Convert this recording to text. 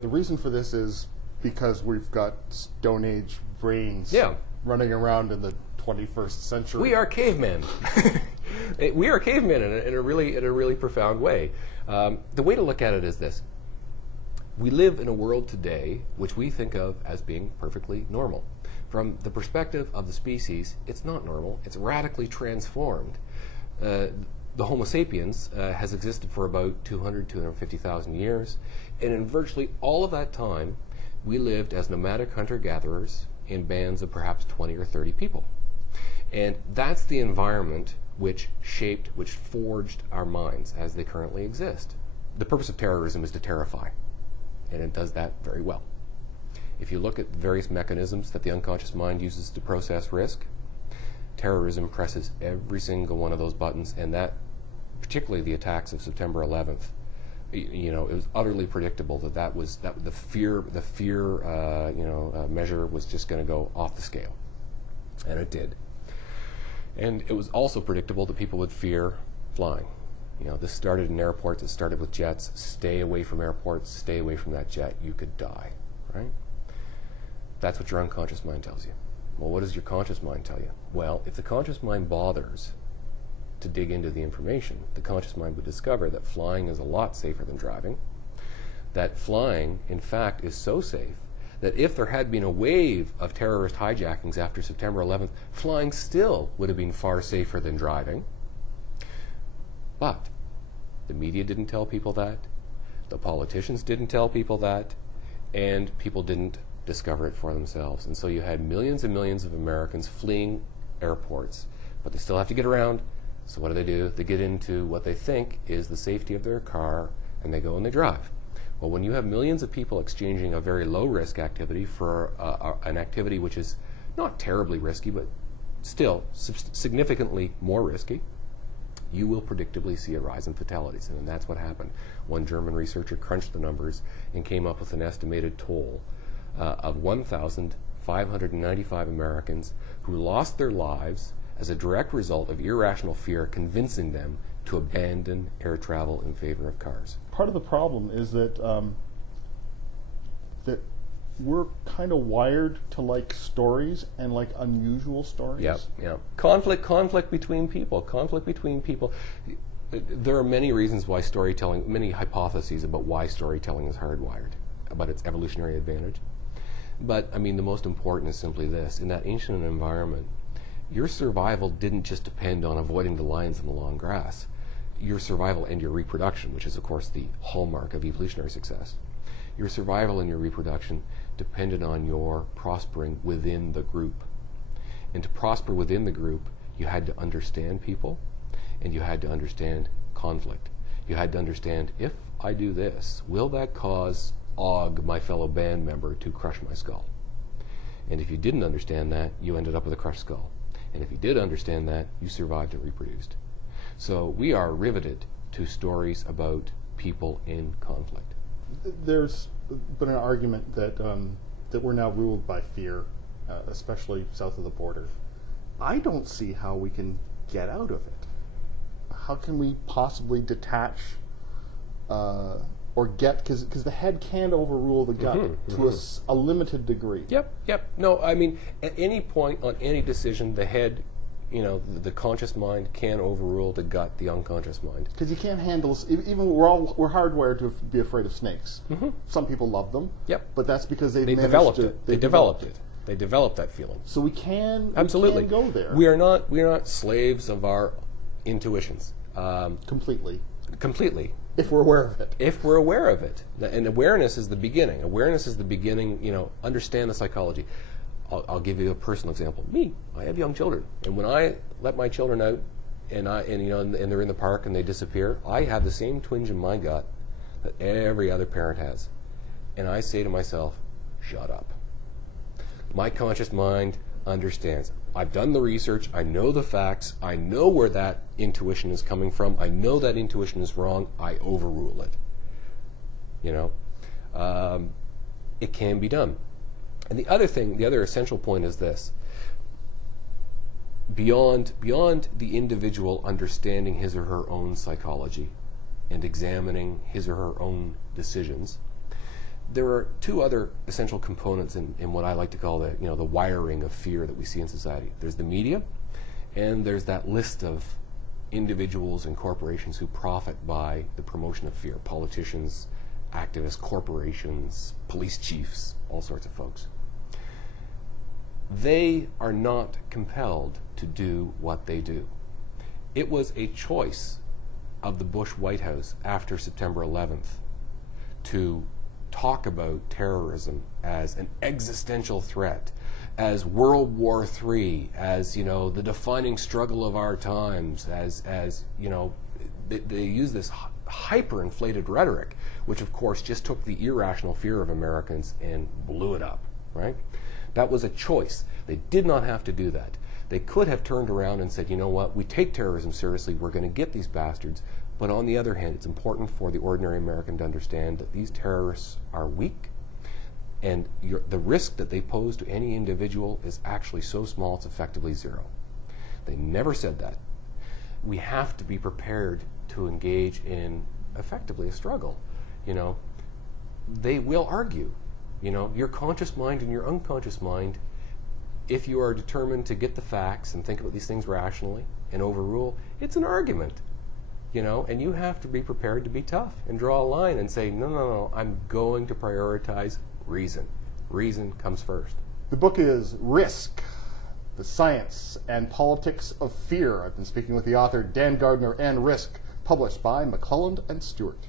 The reason for this is because we've got Stone Age brains running around in the 21st century. We are cavemen. We are cavemen in a really profound way. The way to look at it is this. We live in a world today which we think of as being perfectly normal. From the perspective of the species, it's not normal. It's radically transformed. The Homo sapiens has existed for about 250,000 years, and in virtually all of that time, we lived as nomadic hunter-gatherers in bands of perhaps 20 or 30 people. And that's the environment which shaped, which forged our minds as they currently exist. The purpose of terrorism is to terrify, and it does that very well. If you look at the various mechanisms that the unconscious mind uses to process risk, terrorism presses every single one of those buttons, and that, particularly the attacks of September 11th, it was utterly predictable that the fear measure was just going to go off the scale, and it did. And it was also predictable that people would fear flying. This started in airports. It started with jets. Stay away from airports. Stay away from that jet. You could die, right? That's what your unconscious mind tells you. Well, what does your conscious mind tell you? Well, if the conscious mind bothers to dig into the information, the conscious mind would discover that flying is a lot safer than driving, that flying, in fact, is so safe that if there had been a wave of terrorist hijackings after September 11th, flying still would have been far safer than driving. But the media didn't tell people that, the politicians didn't tell people that, and people didn't discover it for themselves. And so you had millions and millions of Americans fleeing airports, but they still have to get around. So what do? They get into what they think is the safety of their car, and they go and they drive. Well, when you have millions of people exchanging a very low-risk activity for an activity which is not terribly risky, but still significantly more risky, you will predictably see a rise in fatalities. And that's what happened. One German researcher crunched the numbers and came up with an estimated toll of 1,595 Americans who lost their lives as a direct result of irrational fear convincing them to abandon air travel in favor of cars. Part of the problem is that that we're kind of wired to like stories and like unusual stories. Yeah. Conflict between people. There are many reasons why storytelling, many hypotheses about why storytelling is hardwired, about its evolutionary advantage. But, the most important is simply this. In that ancient environment, your survival didn't just depend on avoiding the lions in the long grass. Your survival and your reproduction, which is, of course, the hallmark of evolutionary success, your survival and your reproduction depended on your prospering within the group. And to prosper within the group, you had to understand people, and you had to understand conflict. You had to understand, if I do this, will that cause Og, my fellow band member, to crush my skull? And if you didn't understand that, you ended up with a crushed skull. And if you did understand that, you survived and reproduced. So we are riveted to stories about people in conflict. There's been an argument that that we're now ruled by fear, especially south of the border. I don't see how we can get out of it. How can we possibly detach or get, because the head can't overrule the gut to a limited degree. Yep. No, at any point on any decision, the head, the conscious mind can overrule the gut, the unconscious mind. Because you can't handle, even we're hardwired to be afraid of snakes. Some people love them. Yep. But that's because they developed it. They developed that feeling. So we can go there. We are not slaves of our intuitions. Completely. If we're aware of it. And awareness is the beginning. Understand the psychology. I'll give you a personal example. Me, I have young children. And when I let my children out and they're in the park and they disappear, I have the same twinge in my gut that every other parent has. And I say to myself, shut up. My conscious mind understands. I've done the research, I know the facts, I know where that intuition is coming from, I know that intuition is wrong, I overrule it. It can be done. And the other essential point is this. Beyond the individual understanding his or her own psychology and examining his or her own decisions, there are two other essential components in what I like to call the wiring of fear that we see in society. There's the media, and there's that list of individuals and corporations who profit by the promotion of fear. Politicians, activists, corporations, police chiefs, all sorts of folks. They are not compelled to do what they do. It was a choice of the Bush White House after September 11th to talk about terrorism as an existential threat, as World War III, as the defining struggle of our times, as they use this hyper-inflated rhetoric, which of course just took the irrational fear of Americans and blew it up, right? That was a choice. They did not have to do that. They could have turned around and said, you know what, we take terrorism seriously, we're going to get these bastards, but on the other hand, it's important for the ordinary American to understand that these terrorists are weak, and the risk that they pose to any individual is actually so small it's effectively zero. They never said that. We have to be prepared to engage in effectively a struggle. They will argue. Your conscious mind and your unconscious mind, if you are determined to get the facts and think about these things rationally and overrule, it's an argument. And you have to be prepared to be tough and draw a line and say, no, I'm going to prioritize reason. Reason comes first. The book is Risk, The Science and Politics of Fear. I've been speaking with the author, Dan Gardner, and Risk, published by McClelland and Stewart.